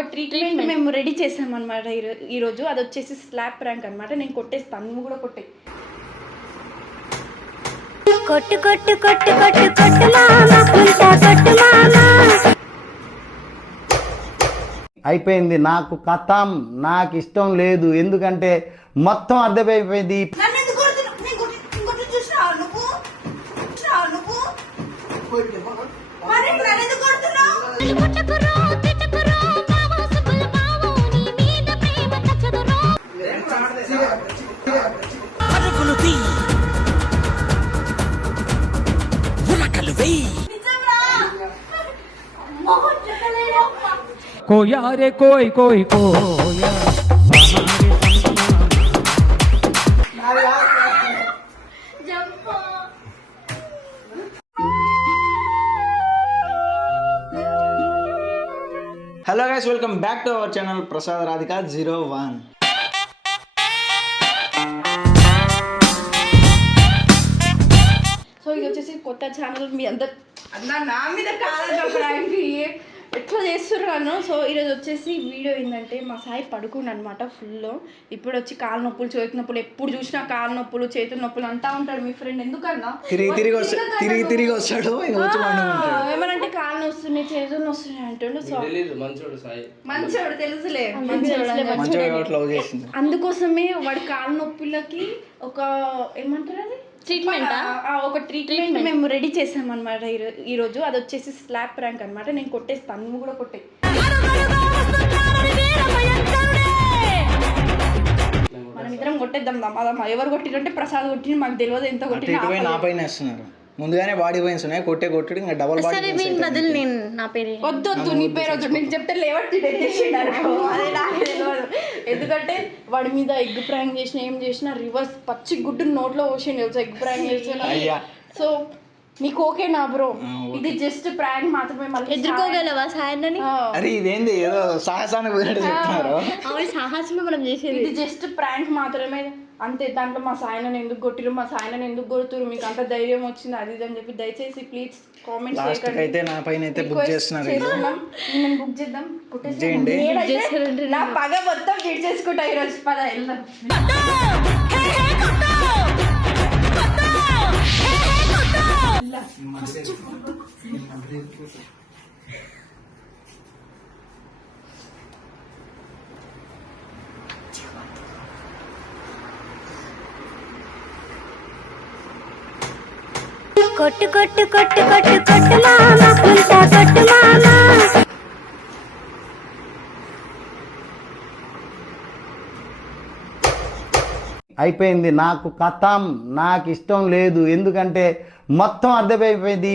ఒక ట్రీట్మెంట్ మేము రెడీ చేసాం అనమాట ఈరోజు. అది వచ్చేసి స్లాబ్ ప్రాంక్ అనమాట. నేను కొట్టేస్తాను, నువ్వు కూడా కొట్టే. కొట్టు కొట్టు కొట్టు కొట్టు కొట్టు మామా పుల్టా కొట్టు మామా. అయిపోయింది, నాకు కథం, నాకు ఇష్టం లేదు. ఎందుకంటే మొత్తం అర్థమైపోయింది. कोया रे कोई कोई कोया hello guys, welcome back to our channel Prasad Radhika 01. So ఇది వచ్చేసి కొత్త ఛానల్. మీ అందరు అన్న నా మీద కాలం చెప్పడానికి ఎట్లా చేస్తున్నాను. సో ఈరోజు వచ్చేసి వీడియో ఏంటంటే మా సాయి పడుకుండు అనమాట ఫుల్. ఇప్పుడు వచ్చి కాలు నొప్పులు, చేతి నొప్పులు, ఎప్పుడు చూసినా కాలు నొప్పులు, చేతుల నొప్పులు అంటా ఉంటాడు మీ ఫ్రెండ్. ఎందుకన్నా తిరిగి వస్తాడు ఏమనంటే కాళ్ళు వస్తున్నాయి, చేతులు వస్తున్నాయి అంటుండు. సో మంచోడు తెలుసులే, అందుకోసమే వాడి కాలు నొప్పులకి ఒక ఏమంటారు అది ఒక ట్రీట్మెంట్ మేము రెడీ చేసాం అనమాట ఈరోజు. అది వచ్చేసి స్లాబ్ ప్రాంక్ అనమాట. నేను కొట్టేస్తాను, నువ్వు కూడా కొట్టే. మనం ఇద్దరం కొట్టేద్దాం. ఎవరు కొట్టిరంటే ప్రసాద్ కొట్టిన మాకు తెలియదు, ఎంత కొట్టిన నా పైన వేస్తున్నారు. ముందుగానే బాడీ పెయిన్స్ ఉన్నాయి, కొట్టుడు ఇంకా డబల్ బాడీ వద్దు నీ పేరు వద్దు. నేను చెప్తే లేవట్టి అదే నాకు తెలియదు. ఎందుకంటే వాడి మీద ఎగ్ ప్రాంక్ చేసిన ఏం చేసినా రివర్స్ పచ్చి గుడ్డు నోట్లో పోసిండు తెలుసా ఎగ్ ప్రాంక్ చేసిన. సో నీకు ఓకేనా బ్రో? ఇది జస్ట్ ప్రాంక్ మాత్రమే. మళ్ళీ ఎదుర్కోగలవా సాయన్నని? అరే ఇదేంది ఏదో సాహసానికి పోయినట్టు చెప్తున్నారు. సాహసమే మనం చేసేది. ఇది జస్ట్ ప్రాంక్ మాత్రమే అంతే. దాంట్లో మా సాయనని ఎందుకు కొట్టిరు, మా సాయనని ఎందుకు కొడుతురు, మీకు అంత ధైర్యం వచ్చింది అది ఇది అని చెప్పి దయచేసి ప్లీజ్ కామెంట్ చేయండి. అయితే నా పైన అయితే బుక్ చేస్తున్నారు. నేను బుక్ చేద్దాం, నా పగ మొత్తం ఫిట్ చేసుకుంటా ఈరోజు. పద వెళ్దాం. కొట్టు కొట్టు కొట్టు కొట్టు కొట్టు మామా పుల్టా కొట్టు మామా. అయిపోయింది, నాకు కథం, నాకు ఇష్టం లేదు. ఎందుకంటే మొత్తం అర్థమైపోయింది.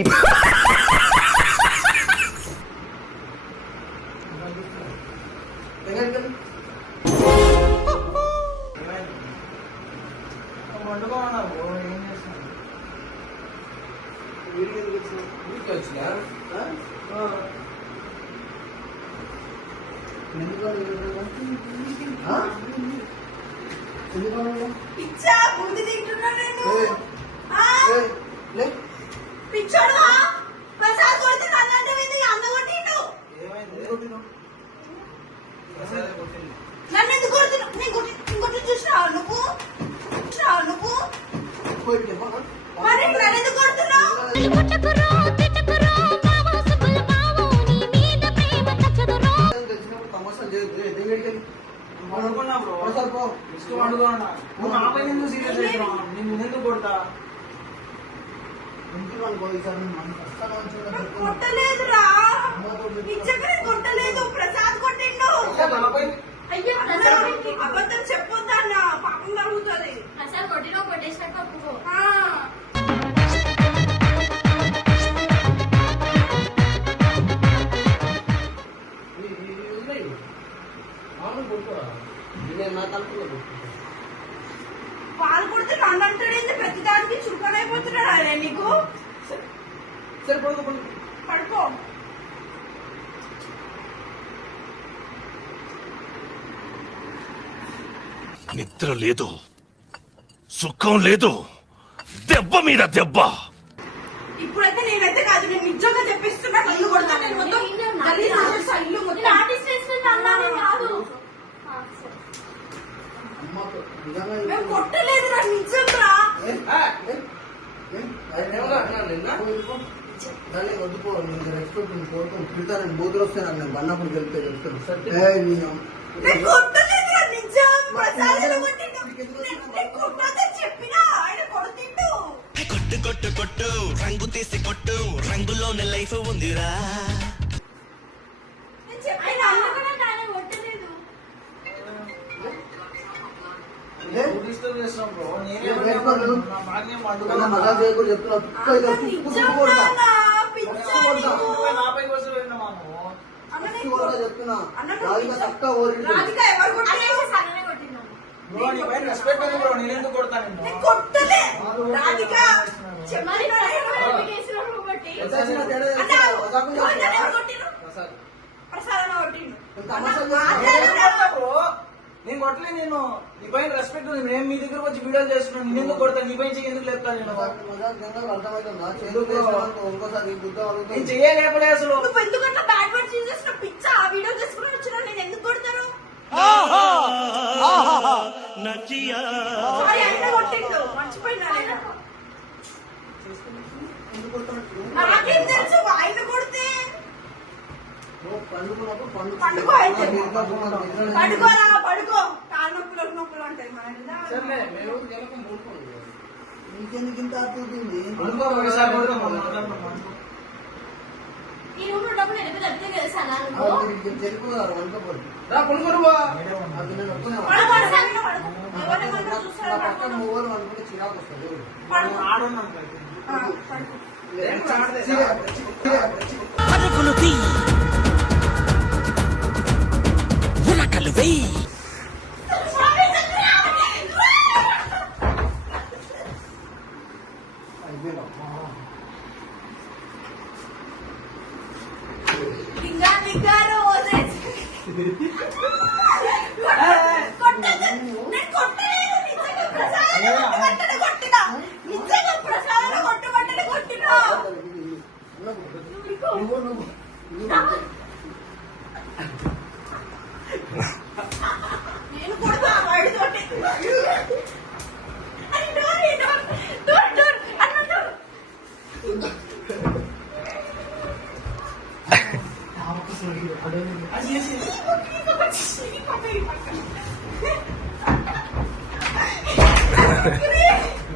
కొట్టలేదు ప్రసాద్ కొట్టిండు. అబద్ధం చెప్పొద్దా అన్న, పాపం జరుగుతుంది. ప్రసాద్ కొట్టిన కొట్టేసినట్టు ఒప్పుకో. పాలు కొడితే నన్ను అంటాడు, ప్రతి దానికి చురుకనైపోతున్నాడు అరే నీకు. పడుకో. నిద్ర లేదు, సుఖం లేదు, దెబ్బ మీద దెబ్బ. ఇప్పుడైతే నేనైతే కాదు, నేను నిజంగా చెప్పిస్తున్నా. ఇల్లు కొడతా, నేను మొత్తం ఇల్లు మొత్తం బూతులు వస్తాను నేను బన్నప్పుడు తెలుస్తాను. కొట్టు కొట్టు కొట్టు రంగు తీసి కొట్టు రంగులోనే లైఫ్ ఉందిరా. నేను కొట్టలే. నేను నీ పైన రెస్పెక్ట్ ఉంది. నేను మీ దగ్గర వచ్చి వీడియోలు చేస్తున్నాను. నేను ఎందుకు కొడతాను? నీ పైన ఎందుకు లేపుతాను? నేను చెయ్యలేపలే అసలు. పడుకోరా పడుకో. కాళ్ళ నొప్పులు ఉంటాయి ఇంకెందుకు ఇంత అవుతుంది? చెరుకుగారు వంకపోదు పక్కన మూవలు అనుకుంటే చిరాకు వస్తుంది. పరుగులు తీ ఉరకలు వెయ్యి.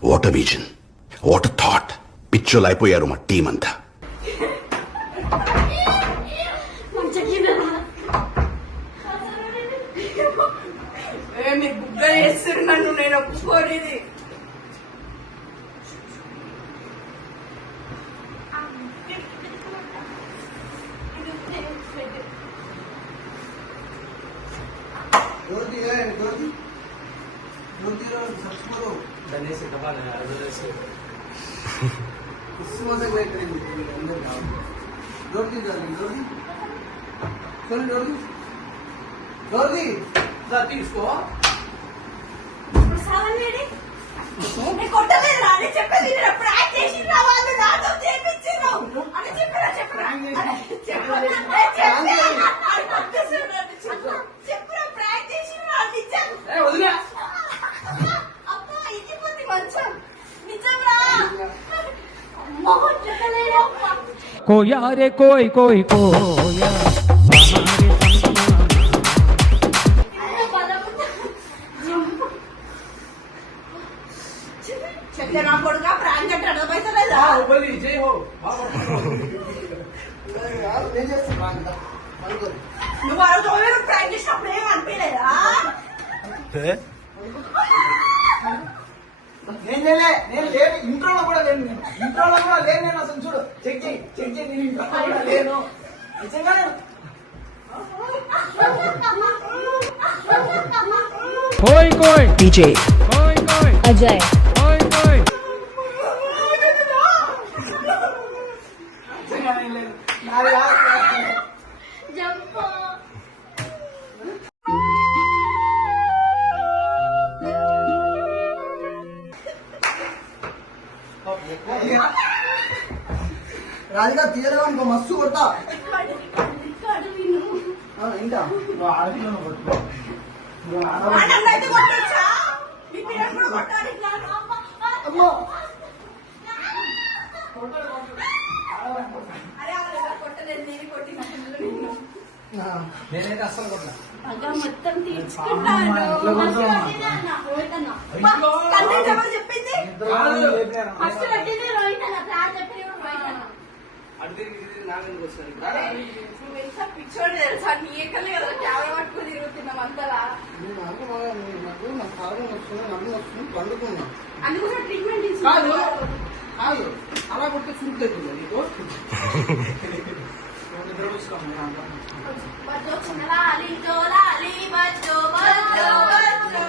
What a vision, what a thought. పిచ్చోలు అయిపోయారు మా టీం అంతా. నన్ను నేను ఒప్పుకోలేదు. తీసుకో. కొట్టలేదు అని చెప్పేది. ప్రాంక్ చేసి వాళ్ళు నాతో చేపించారు అని చెప్పారా? చెప్పురా ప్రాంక్ చేసి వాళ్ళు ఇచ్చారు. అబ్బా ఇది పోతే కొంచెం నిజంరా. మొహం చెప్పలేదు. కోయా రే కోయ్ కోయ్ కోయా నా కొడుగా ప్రాంక్ అంటే అర్థమైతలేదా? జై హో. నువ్వు ఆ రోజు ప్రాంక్ చేసినప్పుడు ఏం అనిపించలేదా? నేను లేను. ఇంట్రోలో కూడా లేను. నేను అసలు చూడు. చెక్ చేయి నేను ఇంట్రోలో కూడా లేను. నిజంగా కోయ్ కోయ్ డీజే కోయ్ కోయ్ అజయ్ కోయ్ కోయ్. రాధిక తీయలేవు అనుకో మస్తు కొడతా. ఇంకా కొట్టలేదు. నేనైతే అస్సలు కొట్లా. అగా మొత్తం తీర్చుకుంటాను. కంటెంట్ ఎవరు చెప్పింది? ఫస్ట్ పెట్టింది రోహిత్ అన్న, ప్లాన్ చెప్పింది రోహిత్ అన్న. అటు తిరిగి తిరిగి నాకెందుకు వస్తారు? నువ్వు ఎంత పిచ్చోడు తెలుసా? నీ ఏకలే కదా కెమెరా పట్టుకుని తిరుగుతున్నాం అంతలా. పండుకున్నా అందుకోసం ట్రీట్మెంట్ కాదు తీసుకున్నాను. కాదు అలా కొట్టే చూపు అవుతుంది నీకు. బజ్జో చిన్నలాలి జోలాలి బజ్జో బజ్జో బజ్జో.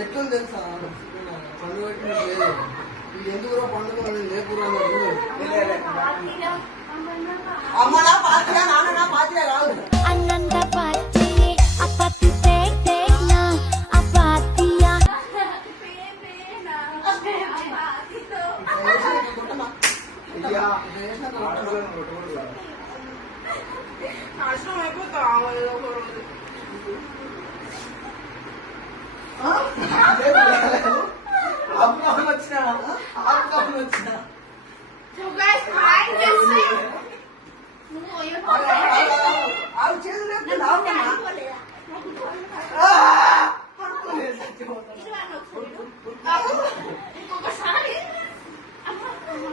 ఎట్లా తెలుసా పండుగ పెట్టినట్టు ఇది ఎందుకు పండుగ లేకురా అమ్మనా పాత్ర నాన్న పాత్ర కాదు అన్నంత పాచియే అపతి తేనా అపాతియా పేపేనా అపాతితో. నాశనం అయిపోతావు ఏదో ఒక రోజు. ఆపుకాలం వచ్చినా ఆపుకాలం వచ్చినా So guys, prank చేస్తే నువ్వు అయ్యో ఆవు చేతులు లేపుతుంది, నాకు ఆవుకన్నా. అనుకోలేదా? ఇంకొకసారి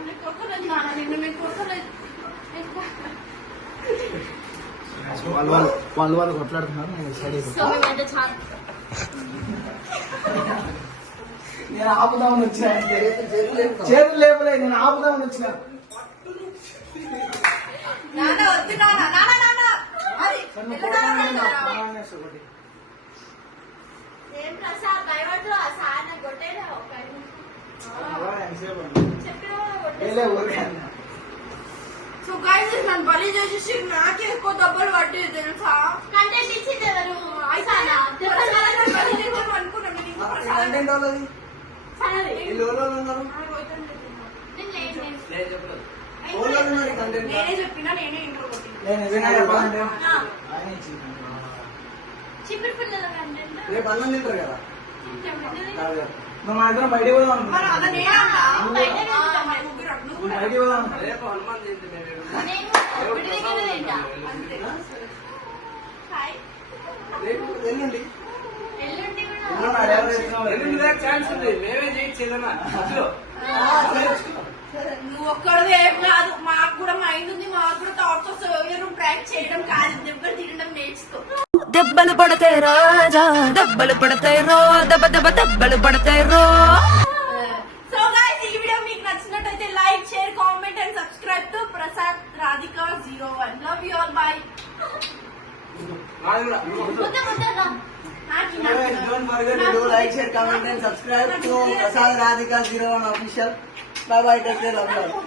నేను కొట్టలేదు నాన్న, నేను కొట్టలేదు. వాళ్ళు కొట్లాడుతున్నారు. సో మేమైతే చాలా నేను ఆపుదామని వచ్చిన చేతులు లేపుతా. చేతులు లేపలే, నేను ఆపుదామని వచ్చిన. నాన్న వద్దు నాన్న, నాన్న నాన్న అది ఏం ప్రసాద్ భయపడు. ఆ సార్ నాకు కొట్టేదా ఒక చెప్పిన. సో గైస్ నన్ను బలి చేసేసి నాకే ఎక్కువ దెబ్బలు పట్టేది తెలుసా. కంటెంట్ ఇచ్చింది ఎవరు? అనుకున్నాను కంటెంట్ వాళ్ళది వీళ్ళు ఎవరు ఉన్నారు వాళ్ళు ఉన్నారు కంటెంట్ నేనే చెప్పినా, నేనే ఇంట్లో కొట్టినా. నేను నిజంగా చెప్పాలంటే ఆయన ఇచ్చింది. చిప్పుడు పిల్లల కంటెంట్ రేపు అన్నం తింటారు కదా కాదు కదా. నువ్వు మా ఇద్దరం బయటికి పోదాం అనుకున్నా. మరి అలా నేనే అన్నా. ముగ్గురు అట్లా నువ్వు కూడా. బయటికి పోదాం అనుకున్నా. నేను విడి దగ్గర తింటా. అంతే. హాయ్. రేపు ఎల్లుండి ఎల్లుండి కూడా ఎల్లుండి అడగాలి చేస్తున్నావు. ఎల్లుండి దాకా ఛాన్స్ ఉంది. మేమే చేయొచ్చు ఏదన్నా మధ్యలో. నువ్వు ఒక్కడే ఏం కాదు, మాకు కూడా మైండ్ ఉంది, మాకు కూడా థాట్స్ వస్తాయి. నువ్వు ప్రాక్టీస్ చేయడం కాదు, దెబ్బలు తినడం నేర్చుకో. దెబ్బలు పడతాయి రాజా, దెబ్బలు పడతాయి రో, దెబ్బ దెబ్బ దెబ్బలు పడతాయి రో. సో గైస్ ఈ వీడియో మీకు నచ్చినట్టయితే like, share, comment and subscribe to Prasad Radhika 01. Love you all, by. నాది కూడా. Don't forget to do like, share, comment and subscribe to Prasad Radhika 01 official. Bye bye, take care, love you all.